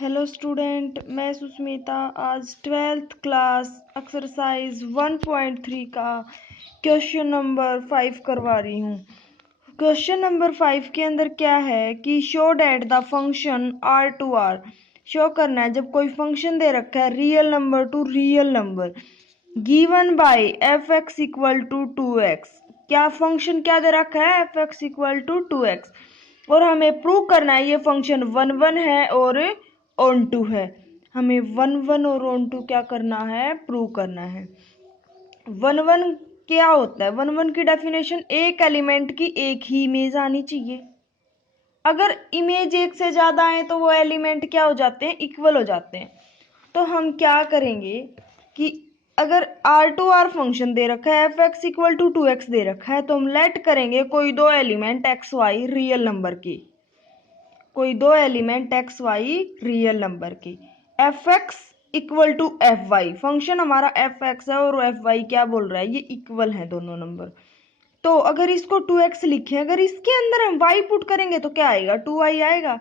Hello student, मैं सुस्मिता आज 12th class exercise 1.3 का क्वेश्चन नंबर 5 करवा रही हूँ। क्वेश्चन नंबर 5 के अंदर क्या है कि show that the function R to R show करना है जब कोई फंक्शन दे रखा है real number to real number given by f x equal to 2x। क्या फंक्शन क्या दे रखा है? F x equal to 2x और हमें प्रूव करना है ये फंक्शन 1 1 है और ऑन टू है। हमें 1 1 और ऑन टू क्या करना है? प्रूव करना है। 1 1 क्या होता है? 1 1 की डेफिनेशन एक एलिमेंट की एक ही इमेज आनी चाहिए। अगर इमेज एक से ज्यादा है तो वो एलिमेंट क्या हो जाते हैं? इक्वल हो जाते हैं। तो हम क्या करेंगे कि अगर आर टू आर फंक्शन दे रखा है f x equal to 2x दे रखा है तो हम लेट करेंगे कोई दो element x y real number की, कोई दो element x y real number की। F x equal to f y, function हमारा एफ एक्स है और एफ वाई क्या बोल रहा है? ये इक्वल है दोनों नंबर। तो अगर इसको 2x लिखे, अगर इसके अंदर हम y पुट करेंगे तो क्या आएगा? 2y आएगा।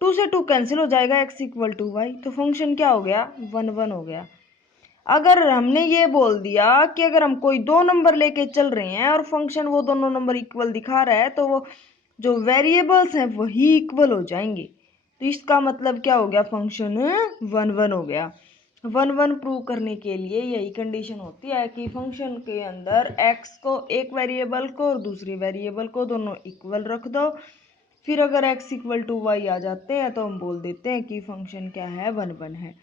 2 से 2 कैंसिल हो जाएगा, x इक्वल टू वाई, तो फंक्शन क्या हो गया? 1 1 हो गया। अगर हमने ये बोल दिया कि अगर हम कोई दो नंबर लेके चल रहे हैं और फंक्शन वो दोनों नंबर इक्वल दिखा रहा है तो वो जो वेरिएबल्स हैं वही इक्वल हो जाएंगे। तो इसका मतलब क्या हो गया? फंक्शन 1 1 हो गया। 1 1 प्रूव करने के लिए यही कंडीशन होती है कि फंक्शन के अंदर x को एक वेरिएबल को और दूसरी वेरिएबल को दोनों इक्वल रख दो। फिर अगर x इक्वल टू वाई आ जाते हैं तो हम बोल देते हैं कि फंक्शन क्या है? 1 1 है।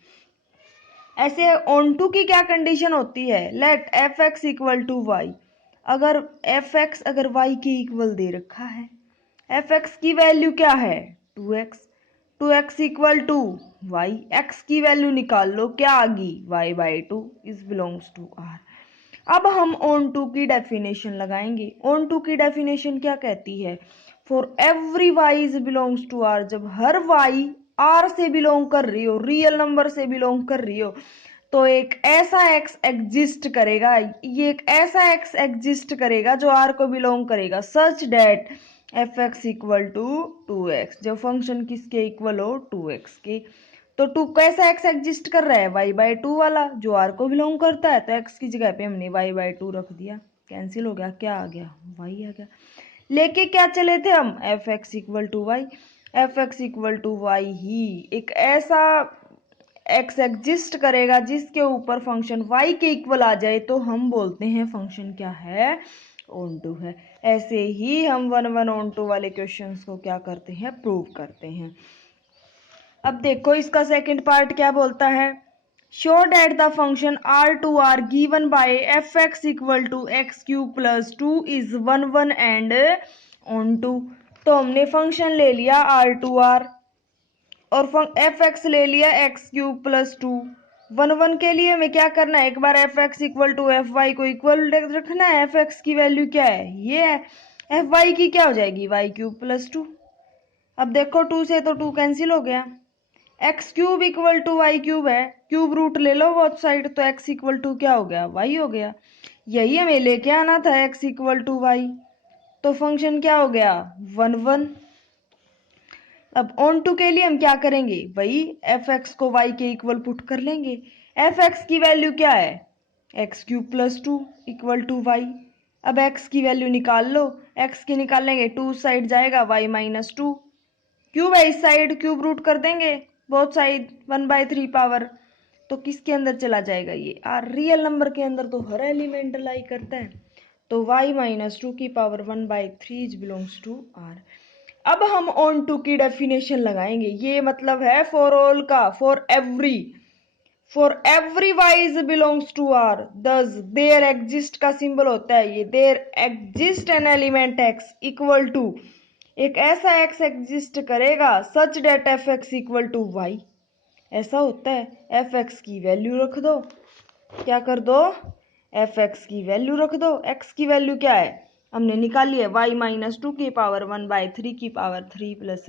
ऐसे ऑन टू की क्या कंडीशन होती है? Let f x equal to y. अगर एफ एक्स अगर वाई के इक्वल दे रखा है, एफ एक्स की वैल्यू क्या है? 2x, 2x equal to y, x की वैल्यू निकाल लो, क्या आ गई? y by 2 is belongs to r। अब हम ऑन टू की डेफिनेशन लगाएंगे। ऑन टू की डेफिनेशन क्या कहती है? For every y is belongs to r, जब हर y r से बिलोंग कर रही हो, रियल नंबर से बिलोंग कर रही हो, तो एक ऐसा x एग्जिस्ट करेगा, ये एक ऐसा x एग्जिस्ट करेगा जो r को बिलोंग करेगा, such that f x equal to 2x, जब फंक्शन किसके इक्वल हो? 2x के। तो 2 कैसा x एग्जिस्ट कर रहा है? y बाई 2 वाला जो r को बिलोंग करता है, तो x की जगह पे हमने y बाई 2 रख दिया, कैंसिल हो गया, क्या आ गया? y आ गया। लेके क्या चले थे हम? F x equal to y. F x equal to y ही एक ऐसा x एग्जिस्ट करेगा जिसके ऊपर फंक्शन y के इक्वल आ जाए तो हम बोलते हैं फंक्शन क्या है? ऑन टू है। ऐसे ही हम 1 1 ऑन टू वाले क्वेश्चंस को क्या करते हैं? प्रूव करते हैं। अब देखो इसका सेकंड पार्ट क्या बोलता है? Show that the function R to R given by f x equal to x cube plus 2 is 1 1 and onto. तो हमने फंक्शन ले लिया आर टू आर और एफ एक्स ले लिया एक्स क्यूब प्लस 2। 1 1 के लिए हमें क्या करना है? एक बार f x equal to f y को इक्वल रखना है। एफ एक्स की वैल्यू क्या है? ये है। एफ वाई की क्या हो जाएगी? Y cube plus 2। अब देखो 2 से तो 2 कैंसिल हो गया। X cube equal to y cube है, क्यूब रूट ले लो बोथ साइड, तो एक्स इक्वल टू क्या हो गया? वाई हो गया। यही हमें लेके आना था, एक्स इक्वल टू वाई। तो फंक्शन क्या हो गया? 1 1। अब ऑन टू के लिए हम क्या करेंगे? वही एफ एक्स को वाई के इक्वल पुट कर लेंगे। एफ एक्स की वैल्यू क्या है? X cube plus 2 equal to y. अब एक्स की वैल्यू निकाल लो, एक्स की निकाल लेंगे, 2 साइड जाएगा, वाई माइनस 2, क्यूब है इस साइड, क्यूब रूट कर देंगे बोथ साइड 1/3 पावर, तो किसके अंदर चला जाएगा? ये आर रियल नंबर के अंदर तो हर एलिमेंट लाई करता है, तो y माइनस 2 की power 1/3 is belongs to R. अब हम ऑन टू की डेफिनेशन लगाएंगे। ये मतलब है फॉर ऑल का, for every y is belongs to R, thus there exist का सिंबल होता है ये, there exist an element x equal to, एक ऐसा एक्स एग्जिस्ट करेगा such that f x equal to y. ऐसा होता है। एफ एक्स की वैल्यू रख दो, क्या कर दो? एफ एक्स की वैल्यू रख दो। एक्स की वैल्यू क्या है? हमने निकाली है वाई माइनस 2 की पावर 1/3 की पावर 3 प्लस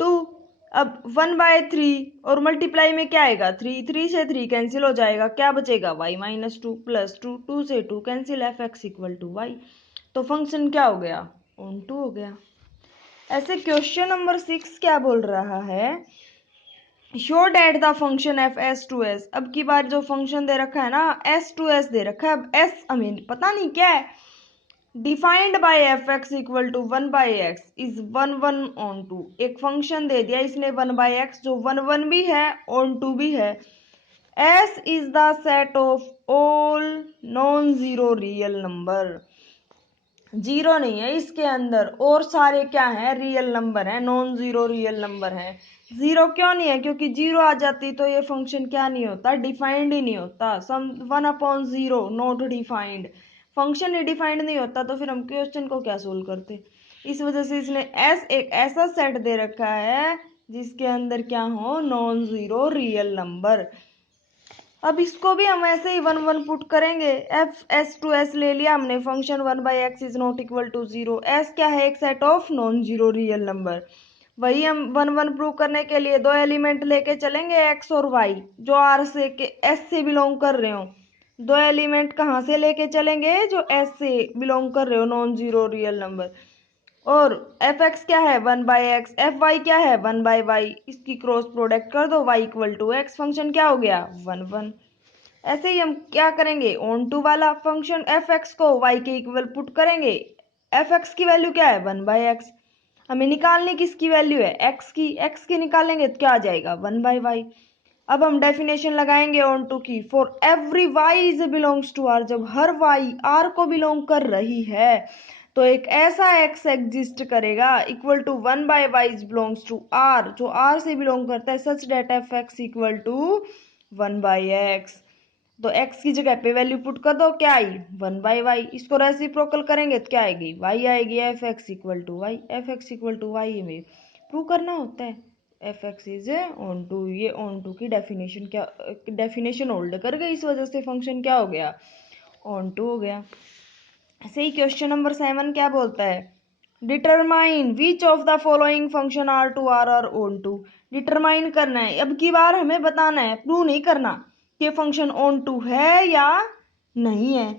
2। अब 1/3 और मल्टीप्लाई में क्या आएगा? 3, 3 से 3 कैंसिल हो जाएगा, क्या बचेगा? y माइनस 2 प्लस 2, 2 से 2 cancel, f x equal to y. तो फंक्शन क्या हो गया? ऑन टू हो गया। ऐसे क्वेश्चन नंबर 6 क्या बोल रहा है? Show that the function f S to S. अब की बार जो फंक्शन दे रखा है ना एस टू एस दे रखा है, अब एस हमें पता नहीं क्या है। Defined by f x equal to one by x is one one onto. एक फंक्शन दे दिया इसने वन बाई एक्स जो वन वन भी है ऑन टू भी है। S is the set of all non zero real number. Zero नहीं है इसके अंदर और सारे क्या है रियल नंबर है, नॉन जीरो रियल नंबर है। जीरो क्यों नहीं है, क्योंकि जीरो आ जाती तो ये फंक्शन क्या नहीं होता, डिफाइंड ही नहीं होता। Some one upon zero not defined, function ही डिफाइंड नहीं होता तो फिर हम क्वेश्चन को क्या सोल्व करते। इस वजह से इसने एस एक ऐसा सेट दे रखा है जिसके अंदर क्या हो, नॉन जीरो रियल नंबर। अब इसको भी हम ऐसे ही वन वन पुट करेंगे। एफ एस टू एस ले लिया हमने, function one by x is not equal to zero. S क्या है, एक set of non zero real number. वही हम वन वन प्रूव करने के लिए दो एलिमेंट लेके चलेंगे एक्स और वाई, जो आर से के एस से बिलोंग कर रहे हो। दो एलिमेंट कहाँ से लेके चलेंगे, जो एस से बिलोंग कर रहे हो, नॉन जीरो रियल नंबर। और एफ एक्स क्या है, one by x. F y क्या है, वन बाई वाई। इसकी क्रॉस प्रोडक्ट कर दो, y equal to x, function क्या हो गया, वन वन। ऐसे ही हम क्या करेंगे, ऑन टू वाला फंक्शन एफ एक्स को वाई के इक्वल पुट करेंगे। एफ एक्स की वैल्यू क्या है, वन बाई एक्स। हमें निकालने किसकी वैल्यू है, एक्स की निकालेंगे तो क्या आ जाएगा, वन बाई वाई। अब हम डेफिनेशन लगाएंगे ऑन टू की, for every y is belongs to R. जब हर वाई आर को बिलोंग कर रही है तो एक ऐसा एक्स एग्जिस्ट करेगा equal to one by y is belongs to R, जो आर से बिलोंग करता है, such that f x equal to one by x. तो x की जगह पे वैल्यू पुट कर दो, क्या आई, वन बाई वाई। इसको रेसिप्रोकल करेंगे तो क्या आएगी, y आएगी। F x equal to y, f x equal to y में प्रूव करना होता है। F x is onto, ये ऑन टू की डेफिनेशन क्या, डेफिनेशन होल्ड कर गई, इस वजह से फंक्शन क्या हो गया, ऑन टू हो गया। ऐसे ही क्वेश्चन नंबर 7 क्या बोलता है, determine which of the following function R to R और ऑन टू। डिटरमाइन करना है, अब की बार हमें बताना है, प्रूव नहीं करना कि फंक्शन ऑन टू है या नहीं है।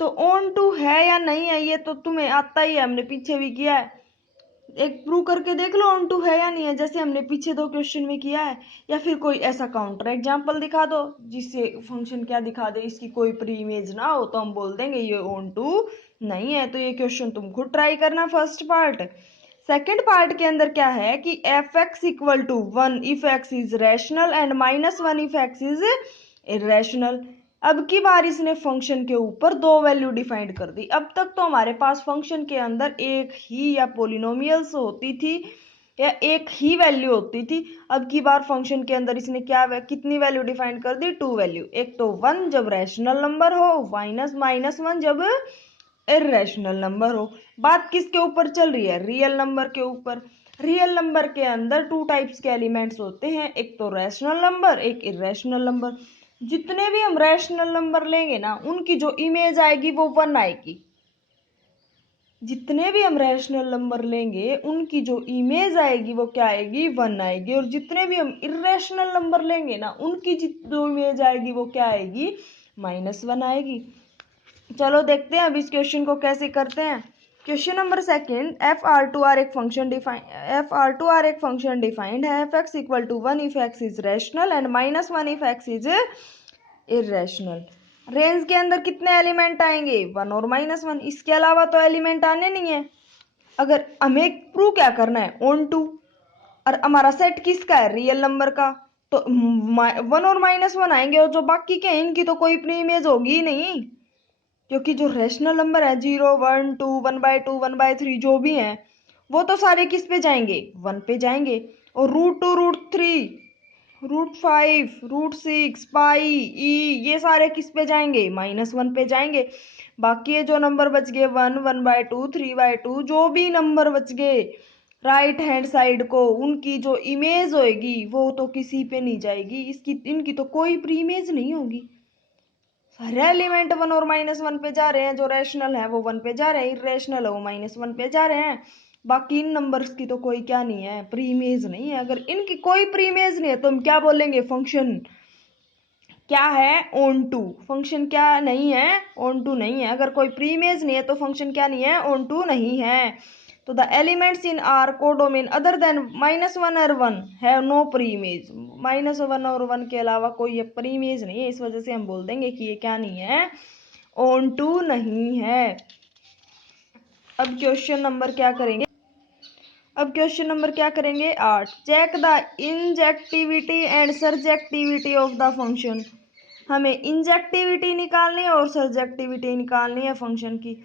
तो ऑन टू है या नहीं है ये तो तुम्हें आता ही है, हमने पीछे भी किया है। एक प्रूव करके देख लो ऑन टू है या नहीं है, जैसे हमने पीछे दो क्वेश्चन में किया है। या फिर कोई ऐसा काउंटर एग्जांपल दिखा दो जिससे फंक्शन क्या दिखा दे, इसकी कोई प्री इमेज ना हो, तो हम बोल देंगे ये ऑन टू नहीं है। तो ये क्वेश्चन तुम खुद ट्राई करना, फर्स्ट पार्ट। सेकेंड पार्ट के अंदर क्या है कि f x equal to one if x is rational and minus one if x is irrational. अब की बार इसने फंक्शन के ऊपर दो वैल्यू डिफाइंड कर दी। अब तक तो हमारे पास फंक्शन के अंदर एक ही या पोलिनोमियल्स होती थी या एक ही वैल्यू होती थी। अब की बार फंक्शन के अंदर इसने क्या कितनी वैल्यू डिफाइंड कर दी, टू वैल्यू। एक तो वन जब रैशनल नंबर हो, माइनस माइनस वन जब इरेशनल नंबर हो। बात किसके ऊपर चल रही है, रियल नंबर के ऊपर। रियल नंबर के अंदर टू टाइप्स के एलिमेंट्स होते हैं, एक तो रैशनल नंबर, एक इरेशनल नंबर। जितने भी हम रैशनल नंबर लेंगे ना उनकी जो इमेज आएगी वो वन आएगी। जितने भी हम रैशनल नंबर लेंगे उनकी जो इमेज आएगी वो क्या आएगी, वन आएगी। और जितने भी हम इरेशनल नंबर लेंगे ना उनकी जो इमेज आएगी वो क्या आएगी, माइनस वन आएगी। चलो देखते हैं अब इस क्वेश्चन को कैसे करते हैं। Question number second, f R to R एक फंक्शन डिफाइंड है। F x equal to one if x is rational and minus one if x is irrational. Range के अंदर कितने एलिमेंट आएंगे, वन और माइनस वन, इसके अलावा तो एलिमेंट आने नहीं है। अगर हमें प्रूव क्या करना है, ऑन टू, और हमारा सेट किसका है, रियल नंबर का। तो वन और माइनस वन आएंगे और जो बाकी के हैं इनकी तो कोई प्री इमेज होगी ही नहीं, क्योंकि जो रैशनल नंबर है zero one two one by two one by three जो भी हैं वो तो सारे किस पे जाएंगे, वन पे जाएंगे। और root two root three root five root six pi e ये सारे किस पे जाएंगे, माइनस वन पे जाएंगे। बाकी ये जो नंबर बच गए one one by two three by two जो भी नंबर बच गए राइट हैंड साइड को, उनकी जो इमेज होगी वो तो किसी पे नहीं जाएगी, इसकी इनकी तो कोई प्री इमेज नहीं होगी। सारे एलिमेंट वन और माइनस वन पे जा रहे हैं, जो रैशनल है वो वन पे जा रहे हैं, इरेशनल है वो माइनस वन पे जा रहे हैं। बाकी इन नंबर्स की तो कोई क्या नहीं है, प्री इमेज नहीं है। अगर इनकी कोई प्री इमेज नहीं है तो हम क्या बोलेंगे, फंक्शन क्या है, ऑन टू। फंक्शन क्या नहीं है, ऑन टू नहीं है। अगर कोई प्री इमेज नहीं है तो फंक्शन क्या नहीं है, ऑन टू नहीं है। तो the elements in are codomain other than -1 और 1 हैव नो प्री इमेज। -1 और 1 के अलावा कोई प्री इमेज नहीं है, इस वजह से हम बोल देंगे कि ये क्या नहीं है, ऑन टू नहीं है। अब क्वेश्चन नंबर क्या करेंगे, अब क्वेश्चन नंबर क्या करेंगे 8। Check the injectivity and surjectivity of the function. हमें इंजेक्टिविटी निकालनी है और सर्जेक्टिविटी निकालनी है फंक्शन की।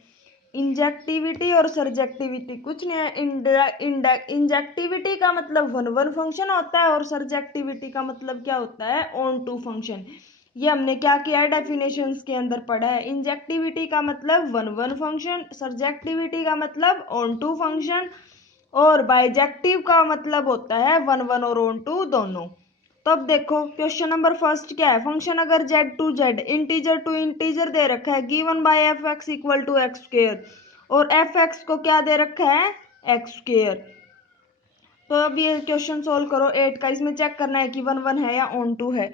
इंजेक्टिविटी और सर्जेक्टिविटी कुछ नहीं है, इंजेक्टिविटी का मतलब 1 फंक्शन होता है और सर्जेक्टिविटी का मतलब क्या होता है, ऑन टू फंक्शन। ये हमने क्या किया है, डेफिनेशंस के अंदर पढ़ा है। इंजेक्टिविटी का मतलब 1 फंक्शन, सर्जेक्टिविटी का मतलब ऑन टू फंक्शन, और बाइजेक्टिव का मतलब होता है 1 और ऑन टू दोनों। तो अब देखो क्वेश्चन नंबर फर्स्ट क्या है, फंक्शन अगर z to z integer to integer दे रखा है, given by f x equal to x square, और एफ एक्स को क्या दे रखा है, एक्स स्क्वेयर। तो अब ये क्वेश्चन सोल्व करो 8 का। इसमें चेक करना है कि 1 है या ऑन टू है,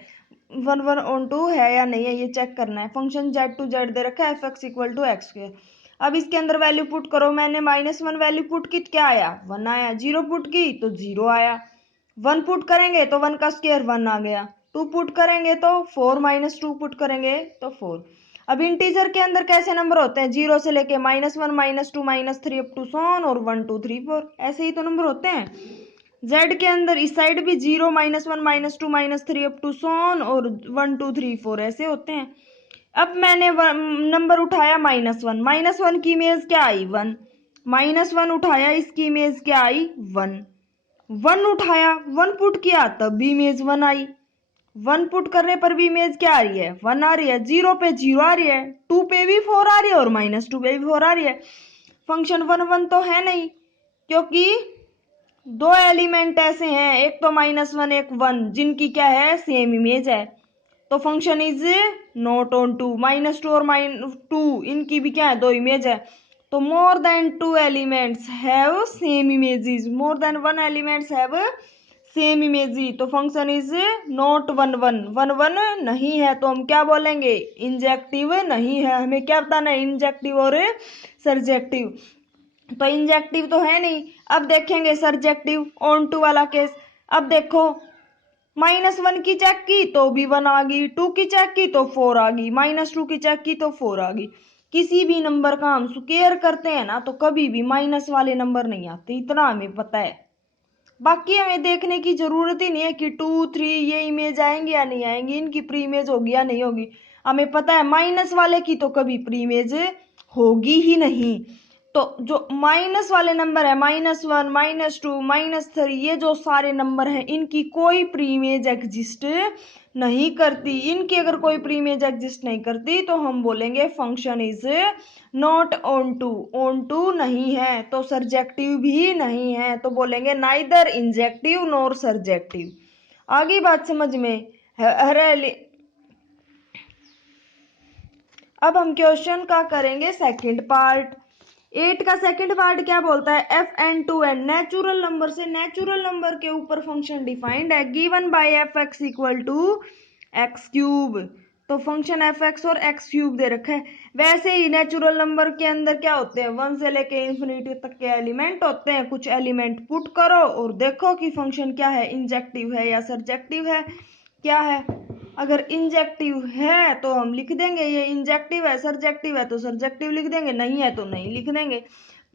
1 ऑन टू है या नहीं है, ये चेक करना है। फंक्शन z टू z दे रखा है, f x equal to x square. अब इसके अंदर वैल्यू पुट करो, मैंने -1 वैल्यू पुट की, क्या आया, 1 आया। 0 पुट की तो 0 आया। 1 पुट करेंगे तो 1 का स्क्वायर 1 आ गया। 2 पुट करेंगे तो 4, -2 पुट करेंगे तो 4। अब इंटीजर के अंदर कैसे नंबर होते हैं, 0 से लेके -1 -2 -3 अप टू सोन, और 1 2 3 4, ऐसे ही तो नंबर होते हैं। z के अंदर इस साइड भी 0 -1 -2 -3 अप टू सोन, और 1 2 3 4 ऐसे होते हैं। अब मैंने नंबर उठाया -1, -1 की इमेज क्या आई, 1, -1 उठाया, इसकी इमेज क्या आई, 1, 1 उठाया, 1 पुट किया तब भी इमेज 1 आई। 1 पुट करने पर भी इमेज क्या आ रही है, 1 आ रही है। 0 पे 0 आ रही है, 2 पे भी 4 आ रही है, और -2 पे भी 4 आ रही है। फंक्शन 1 1 तो है नहीं, क्योंकि दो एलिमेंट ऐसे हैं, एक तो -1 एक 1, जिनकी क्या है, सेम इमेज है। तो function is not onto. -2 और -2 इनकी भी क्या है, दो इमेज है। तो more than 2 elements have same images, more than 1 elements have same image, तो फंक्शन इज नॉट 1 1, 1 1 नहीं है। तो हम क्या बोलेंगे, इंजेक्टिव नहीं है। हमें क्या बताना है, इंजेक्टिव और सर्जेक्टिव। तो इंजेक्टिव तो है नहीं। अब देखेंगे सर्जेक्टिव, ऑन टू वाला केस। अब देखो -1 की चेक की तो भी 1 आ गई, 2 की चेक की तो 4 आ गई, -2 की चेक की तो 4 आ गई। किसी भी नंबर का हम स्क्वायर करते हैं ना, तो कभी भी माइनस वाले नंबर नहीं आते, इतना हमें पता है। बाकी हमें देखने की जरूरत ही नहीं है कि 2 3 ये इमेज आएंगी या नहीं आएंगी, इनकी प्री इमेज होगी या नहीं होगी। हमें पता है माइनस वाले की तो कभी प्री इमेज होगी ही नहीं। तो जो माइनस वाले नंबर है, -1 -2 -3, ये जो सारे नंबर हैं, इनकी कोई प्री इमेज एग्जिस्ट नहीं करती। इनकी अगर कोई प्री इमेज एग्जिस्ट नहीं करती तो हम बोलेंगे function is not onto, onto नहीं है। तो सर्जेक्टिव भी नहीं है, तो बोलेंगे नाइदर इंजेक्टिव नॉर सर्जेक्टिव। आगे बात समझ में है। अब हम क्वेश्चन का करेंगे सेकंड पार्ट। 8 का सेकंड पार्ट क्या बोलता है, fn2n नेचुरल नंबर से नेचुरल नंबर के ऊपर फंक्शन डिफाइंड है, given by f x equal to x cube. तो फंक्शन एफ एक्स और एक्स क्यूब दे रखा है। वैसे ही नेचुरल नंबर के अंदर क्या होते हैं, 1 से लेके इंफिनिटी तक के एलिमेंट होते हैं। कुछ एलिमेंट पुट करो और देखो कि फंक्शन क्या है, इंजेक्टिव है या सर्जेक्टिव है, क्या है। अगर इंजेक्टिव है तो हम लिख देंगे ये इंजेक्टिव है, सर्जेक्टिव है तो सर्जेक्टिव लिख देंगे, नहीं है तो नहीं लिख देंगे।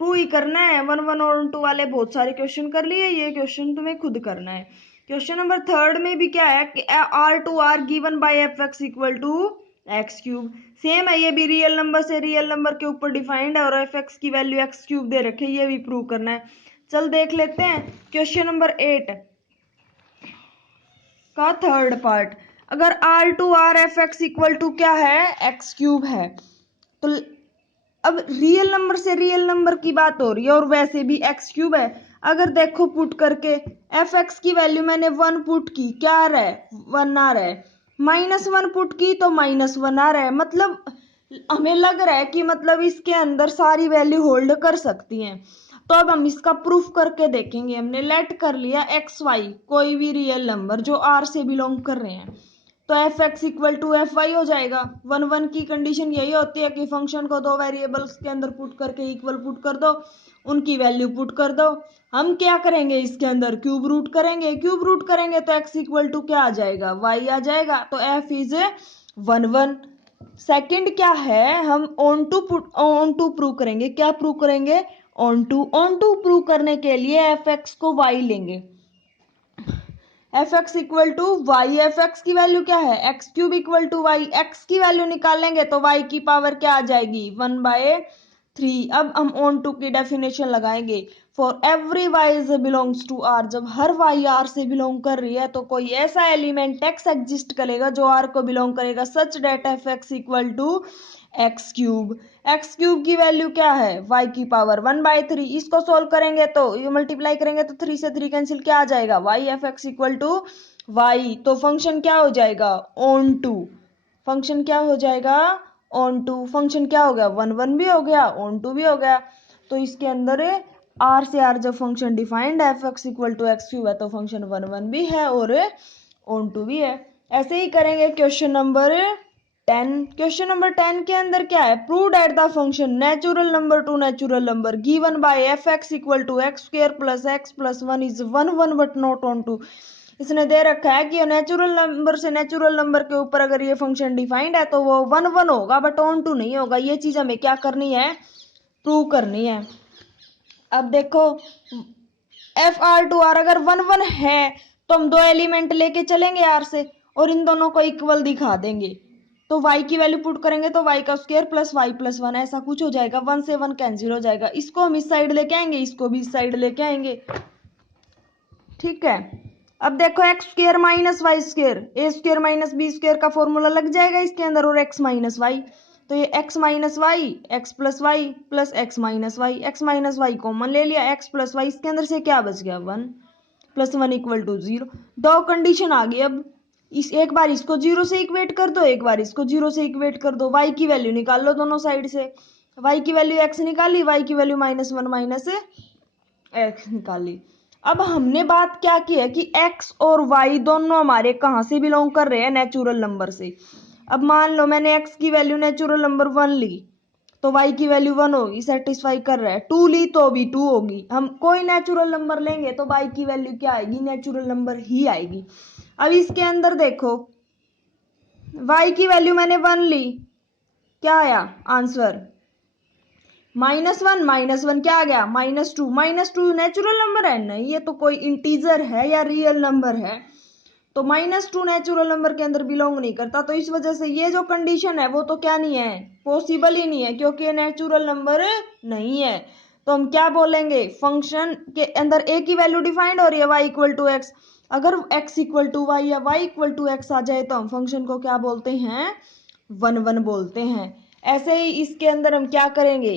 प्रूव ही करना है। 1 1 और 2 वाले बहुत सारे क्वेश्चन कर लिए, ये क्वेश्चन तुम्हें खुद करना है। क्वेश्चन नंबर 3 में भी क्या है कि R2R given by f x equal to x cube. Same है, ये भी रियल नंबर से रियल नंबर के ऊपर डिफाइंड है, और एफ एक्स की वैल्यू एक्स क्यूब दे रखे, ये भी प्रूव करना है। चल देख लेते हैं क्वेश्चन नंबर 8 का थर्ड पार्ट। अगर R2R F x equal to क्या है, एक्स क्यूब है, तो अब रियल नंबर से रियल नंबर की बात हो रही है, और वैसे भी एक्स क्यूब है। अगर देखो पुट करके एफ एक्स की वैल्यू मैंने 1 पुट की, क्या आ रहा है, 1 आ रहा है। -1 पुट की तो -1 आ रहा है। मतलब हमें लग रहा है कि मतलब इसके अंदर सारी वैल्यू होल्ड कर सकती हैं। तो अब हम इसका प्रूफ करके देखेंगे। हमने लेट कर लिया एक्स वाई कोई भी रियल नंबर जो आर से बिलोंग कर रहे हैं, तो f x equal to f y हो जाएगा। 1 1 की कंडीशन यही होती है कि फंक्शन को दो वेरिएबल्स के अंदर पुट करके इक्वल पुट कर दो, उनकी वैल्यू पुट कर दो। हम क्या करेंगे, इसके अंदर क्यूब रूट करेंगे। क्यूब रूट करेंगे तो x इक्वल टू क्या आ जाएगा, y आ जाएगा। तो f इज 1 1। सेकंड क्या है, हम ऑन टू प्रूव करेंगे। क्या प्रूव करेंगे, ऑन टू प्रूव करने के लिए fx को y लेंगे। fx equal to y, fx की वैल्यू क्या है, x cube equal to y. X की वैल्यू निकालेंगे तो y की पावर क्या आ जाएगी, 1/3। अब हम ऑन टू की डेफिनेशन लगाएंगे। For every y is belongs to r, जब हर y r से बिलोंग कर रही है तो कोई ऐसा एलिमेंट x एग्जिस्ट करेगा जो r को बिलोंग करेगा, such that fx equal to x cube. X cube की वैल्यू क्या है, y की पावर 1/3। इसको सोल्व करेंगे तो ये मल्टीप्लाई करेंगे तो 3 से 3 कैंसिल, क्या आ जाएगा, y f x equal to y. तो फंक्शन क्या हो जाएगा, ऑन टू। फंक्शन क्या हो जाएगा, ऑन टू। फंक्शन क्या हो गया, 1 1 भी हो गया, ऑन टू भी हो गया। तो इसके अंदर आर से आर जब function defined f x equal to x cube है तो फंक्शन 1 1 भी है और ऑन टू भी है। ऐसे ही करेंगे क्वेश्चन नंबर 10। क्वेश्चन नंबर 10 के अंदर क्या है, prove that the function natural number to natural number given by f x equal to x square plus x plus 1 is 1 1 but not onto. इसने दे रखा है कि नेचुरल नंबर से नेचुरल नंबर के ऊपर अगर ये फंक्शन डिफाइंड है तो वो 1 1 होगा बट ऑन टू नहीं होगा। ये चीज हमें क्या करनी है, प्रूव करनी है। अब देखो एफ आर टू आर अगर 1 1 है तो हम दो एलिमेंट लेके चलेंगे आर से और इन दोनों को इक्वल दिखा देंगे। तो y की वैल्यू पुट करेंगे तो y का स्क्वायर प्लस y प्लस 1 ऐसा कुछ हो जाएगा, 1 से 1 कैंसिल हो जाएगा। इसको हम इस साइड लेके आएंगे, इसको भी इस साइड लेके आएंगे, ठीक है। अब देखो x square minus y square, a square minus b square का फॉर्मूला लग जाएगा इसके अंदर, और एक्स माइनस वाई। तो ये x minus y, x plus y plus x minus y, x minus y common ले लिया, एक्स प्लस वाई, इसके अंदर से क्या बच गया, 1 प्लस 1 इक्वल टू 0। दो कंडीशन आ गई। अब इस एक बार इसको 0 से इक्वेट कर दो, एक बार इसको 0 से इक्वेट कर दो। y की वैल्यू निकाल लो दोनों साइड से। y की वैल्यू x निकाली, y की वैल्यू -1 माइनस एक्स निकाली। अब हमने बात क्या की है कि x और y दोनों हमारे कहाँ से बिलोंग कर रहे हैं, नेचुरल नंबर से। अब मान लो मैंने x की वैल्यू नेचुरल नंबर 1 ली तो y की वैल्यू 1 होगी, सेटिस्फाई कर रहा है। 2 ली तो भी 2 होगी। हम कोई नेचुरल नंबर लेंगे तो y की वैल्यू क्या आएगी, नेचुरल नंबर ही आएगी। अब इसके अंदर देखो y की वैल्यू मैंने 1 ली, क्या आया आंसर, -1 क्या आ गया, -2। -2 नेचुरल नंबर है नहीं, ये तो कोई इंटीजर है या रियल नंबर है। तो -2 नेचुरल नंबर के अंदर बिलोंग नहीं करता। तो इस वजह से ये जो कंडीशन है वो तो क्या नहीं है, पॉसिबल ही नहीं है, क्योंकि ये नेचुरल नंबर नहीं है। तो हम क्या बोलेंगे, फंक्शन के अंदर a की वैल्यू डिफाइंड हो रही है y इक्वल टू एक्स। अगर x इक्वल टू वाई या y इक्वल टू एक्स आ जाए तो हम फंक्शन को क्या बोलते हैं, 1 1 बोलते हैं। ऐसे ही इसके अंदर हम क्या करेंगे,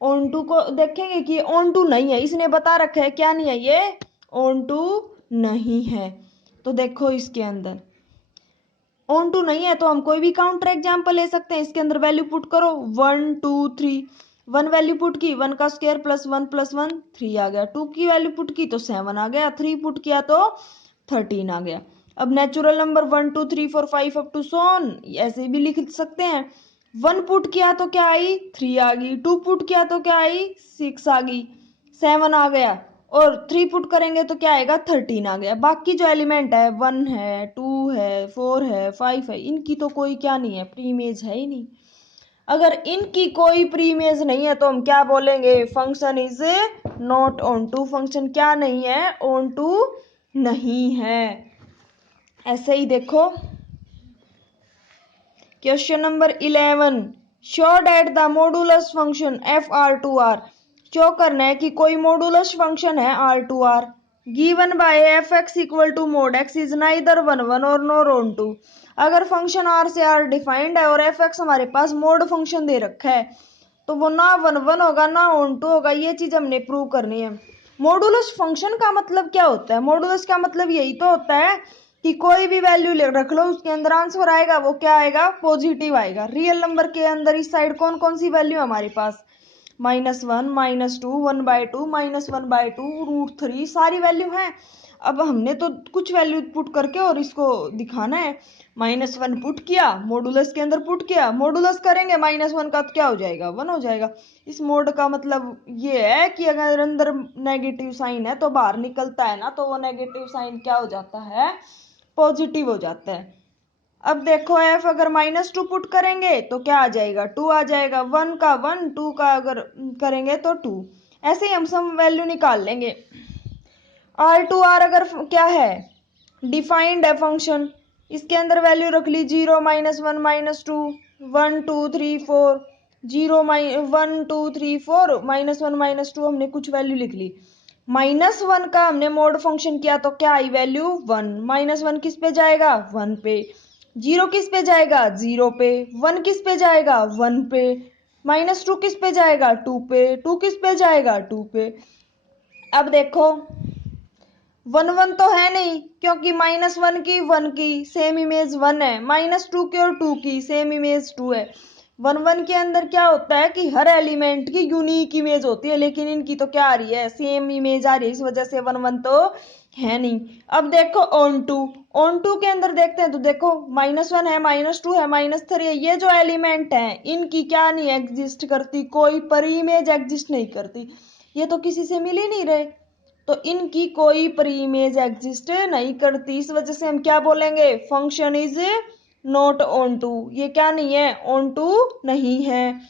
ऑन टू को देखेंगे कि ऑन टू नहीं है, इसने बता रखा है क्या नहीं है, ये ऑन टू नहीं है। तो देखो इसके अंदर ऑन टू नहीं है तो हम कोई भी काउंटर एग्जांपल ले सकते हैं। इसके अंदर वैल्यू पुट करो 1 2 3, 1 वैल्यू पुट की 1 का स्क्वायर प्लस 1 प्लस 1 3 आ गया, 2 की वैल्यू पुट की तो 7 आ गया, 3 पुट किया तो 13 आ गया। अब natural number 1 2 3 4 5 up to so on ऐसे भी लिख सकते हैं। 1 पुट किया तो क्या आई, 3 आ गई, 2 पुट किया तो क्या आई, 6 आ गई, 7 आ गया, और 3 पुट करेंगे तो क्या आएगा, 13 आ गया। बाकी जो एलिमेंट है 1 है 2 है 4 है 5 है, इनकी तो कोई क्या नहीं है, प्री इमेज है ही नहीं। अगर इनकी कोई प्री इमेज नहीं है तो हम क्या बोलेंगे, function is not onto. Function क्या नहीं है, ऑन टू नहीं है। ऐसे ही देखो question number 11, show that the modulus function f R to R. Show करना है कि कोई मॉडुलस फंक्शन है R to R given by f x equal to mod x is neither 1 1 और नॉर ऑन टू। अगर फंक्शन आर से R defined है और एफ एक्स हमारे पास मोड फंक्शन दे रखा है तो वो ना 1 1 होगा ना ऑन टू होगा। ये चीज हमने प्रूव करनी है। मॉडुलस फंक्शन का मतलब क्या होता है, मॉडुलस का मतलब यही तो होता है कि कोई भी वैल्यू रख लो उसके अंदर आंसर आएगा वो क्या आएगा, पॉजिटिव आएगा। रियल नंबर के अंदर इस साइड कौन कौन सी वैल्यू हमारे पास, -1 -2 1/2 -1/2 √3 सारी वैल्यू है। अब हमने तो कुछ वैल्यू पुट करके और इसको दिखाना है। -1 पुट किया, मॉडुलस के अंदर पुट किया, मॉडुलस करेंगे -1 का तो क्या हो जाएगा, 1 हो जाएगा। इस मोड का मतलब ये है कि अगर अंदर नेगेटिव साइन है तो बाहर निकलता है ना, तो वो नेगेटिव साइन क्या हो जाता है, पॉजिटिव हो जाता है। अब देखो f अगर -2 पुट करेंगे तो क्या आ जाएगा, 2 आ जाएगा। 1 का 1, 2 का अगर करेंगे तो 2। ऐसे ही हम सम वैल्यू निकाल लेंगे। R2R अगर क्या है, डिफाइंड है फंक्शन, इसके अंदर वैल्यू रख ली 0 -1 -2 1 2 3 4 0 1 2 3 4 -1 -2 हमने कुछ वैल्यू लिख ली। -1 का हमने मोड फंक्शन किया तो क्या आई वैल्यू 1। -1 किस पे जाएगा, 1 पे। 0 किस पे जाएगा, 0 पे। 1 किस पे जाएगा, 1 पे। -2 किस पे जाएगा, 2 पे। 2 किस पे जाएगा, 2 पे। अब देखो 1 1 तो है नहीं, क्योंकि -1 की 1 की सेम इमेज 1 है, -2 की और 2 की सेम इमेज 2 है। 1 1 के अंदर क्या होता है कि हर एलिमेंट की यूनिक इमेज होती है, लेकिन इनकी तो क्या आ रही है, सेम इमेज आ रही है, इस वजह से 1 1 तो है नहीं। अब देखो ऑन टू के अंदर देखते हैं तो देखो -1 है, -2 है, -3 है, ये जो एलिमेंट है इनकी क्या नहीं एग्जिस्ट करती, कोई परी इमेज एग्जिस्ट नहीं करती, ये तो किसी से मिल ही नहीं रहे, तो इनकी कोई प्री इमेज एग्जिस्ट नहीं करती। इस वजह से हम क्या बोलेंगे, function is not onto, ये क्या नहीं है, ऑन टू नहीं है।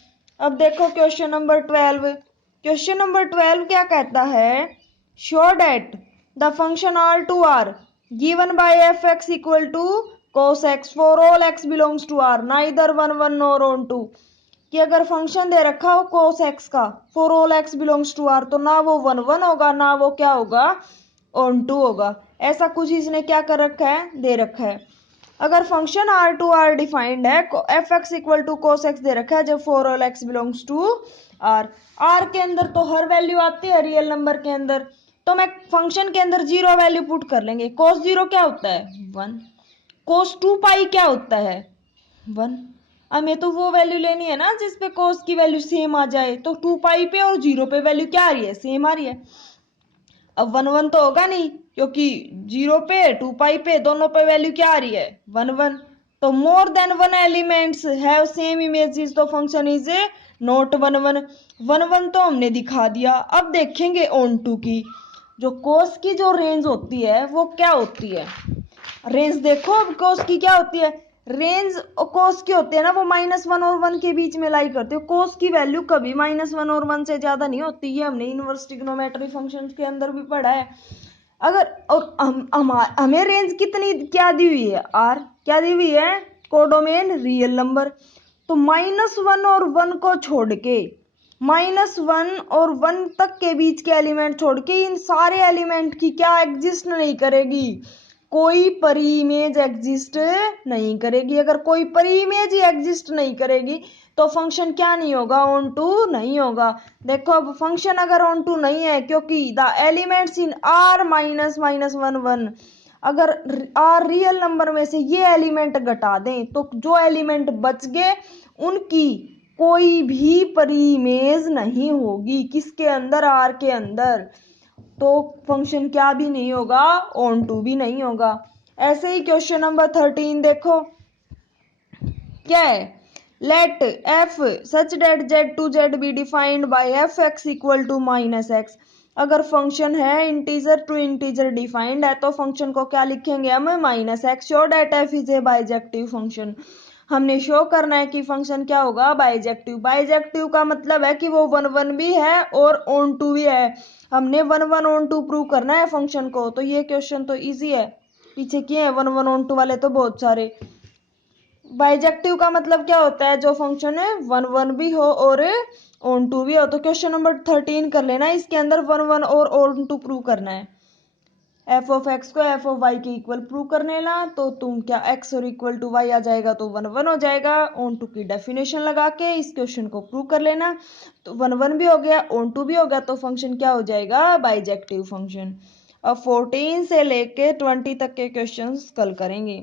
अब देखो क्वेश्चन नंबर 12। क्वेश्चन नंबर 12 क्या कहता है, show that the function R2R given by f(x) equal to cos x for all x belongs to R neither 1 1 nor onto, कि अगर फंक्शन दे रखा हो cos x का for all x belongs to R, तो ना वो 1 1 होगा, ना वो क्या होगा, ऑन टू होगा। ऐसा कुछ इसने क्या कर रखा है, दे रखा है। अगर फंक्शन R2R डिफाइंड है, f(x) equal to cos x दे रखा है, जब for all x belongs to R। R के अंदर तो हर वैल्यू आती है रियल नंबर के अंदर, तो मैं फंक्शन के अंदर 0 वैल्यू पुट कर लेंगे। cos 0 क्या होता है, 1। cos 2 पाई क्या होता है, 1। हमें तो वो वैल्यू लेनी है ना जिसपे cos की वैल्यू सेम आ जाए, तो 2 पाई पे और 0 पे वैल्यू क्या आ रही है, सेम आ रही है। अब 1 1 तो होगा नहीं, क्योंकि 0 पे 2 पाई पे दोनों पे वैल्यू क्या आ रही है, 1 1। तो more than 1 elements have same images, तो फंक्शन इज नॉट 1 1। 1 1 तो हमने दिखा दिया। अब देखेंगे ऑन टू की, जो cos की जो रेंज होती है वो क्या होती है, रेंज देखो। अब cos की क्या होती है, रेंज cos की होती है ना, वो -1 और 1 के बीच में लाई करते हो। cos की वैल्यू कभी -1 और 1 से ज्यादा नहीं होती, ये हमने इनवर्स ट्रिग्नोमेट्री फंक्शंस के अंदर भी पढ़ा है। अगर और हमें रेंज कितनी क्या दी हुई है, r क्या दी हुई है, कोडोमेन रियल नंबर। तो -1 और 1 को छोड़ के, -1 और 1 तक के बीच के एलिमेंट छोड़ के इन सारे एलिमेंट की क्या एग्जिस्ट नहीं करेगी, कोई परी इमेज एग्जिस्ट नहीं करेगी। अगर कोई परी इमेज ही एग्जिस्ट नहीं करेगी तो फंक्शन क्या नहीं होगा, ऑन टू नहीं होगा। देखो अब फंक्शन अगर ऑन टू नहीं है, क्योंकि द एलिमेंट्स इन R -1 1, अगर R रियल नंबर में से ये एलिमेंट घटा दें तो जो एलिमेंट बच गए उनकी कोई भी परी इमेज नहीं होगी, किसके अंदर, R के अंदर। तो फंक्शन क्या भी नहीं होगा, ऑन टू भी नहीं होगा। ऐसे ही क्वेश्चन नंबर 13 देखो क्या है, let f such that z to z be defined by f(x) equal to -x। अगर फंक्शन है इंटीजर टू इंटीजर डिफाइंड है तो फंक्शन को क्या लिखेंगे हम, -x। Show that f is a bijective function, हमने शो करना है कि फंक्शन क्या होगा, बाइजेक्टिव। बाइजेक्टिव का मतलब है कि वो 1 1 भी है और ऑन टू भी है। हमने 1 1 ऑन टू प्रूव करना है फंक्शन को, तो ये क्वेश्चन तो इजी है, पीछे किए हैं 1 1 ऑन टू वाले तो बहुत सारे। बाइजेक्टिव का मतलब क्या होता है, जो फंक्शन है 1 1 भी हो और ऑन टू भी हो। तो क्वेश्चन नंबर 13 कर लेना, इसके अंदर 1 1 और ऑन टू प्रूव करना है। f(x) को f(y) के इक्वल प्रूव करने ला, तो तुम क्या x और इक्वल टू y आ जाएगा तो 1 1 हो जाएगा। ऑन टू की डेफिनेशन लगा के इस क्वेश्चन को प्रूव कर लेना, तो 1 1 भी हो गया, ऑन टू भी हो गया, तो फंक्शन क्या हो जाएगा, बाइजेक्टिव फंक्शन। अब 14 से लेके 20 तक के क्वेश्चंस कल करेंगे।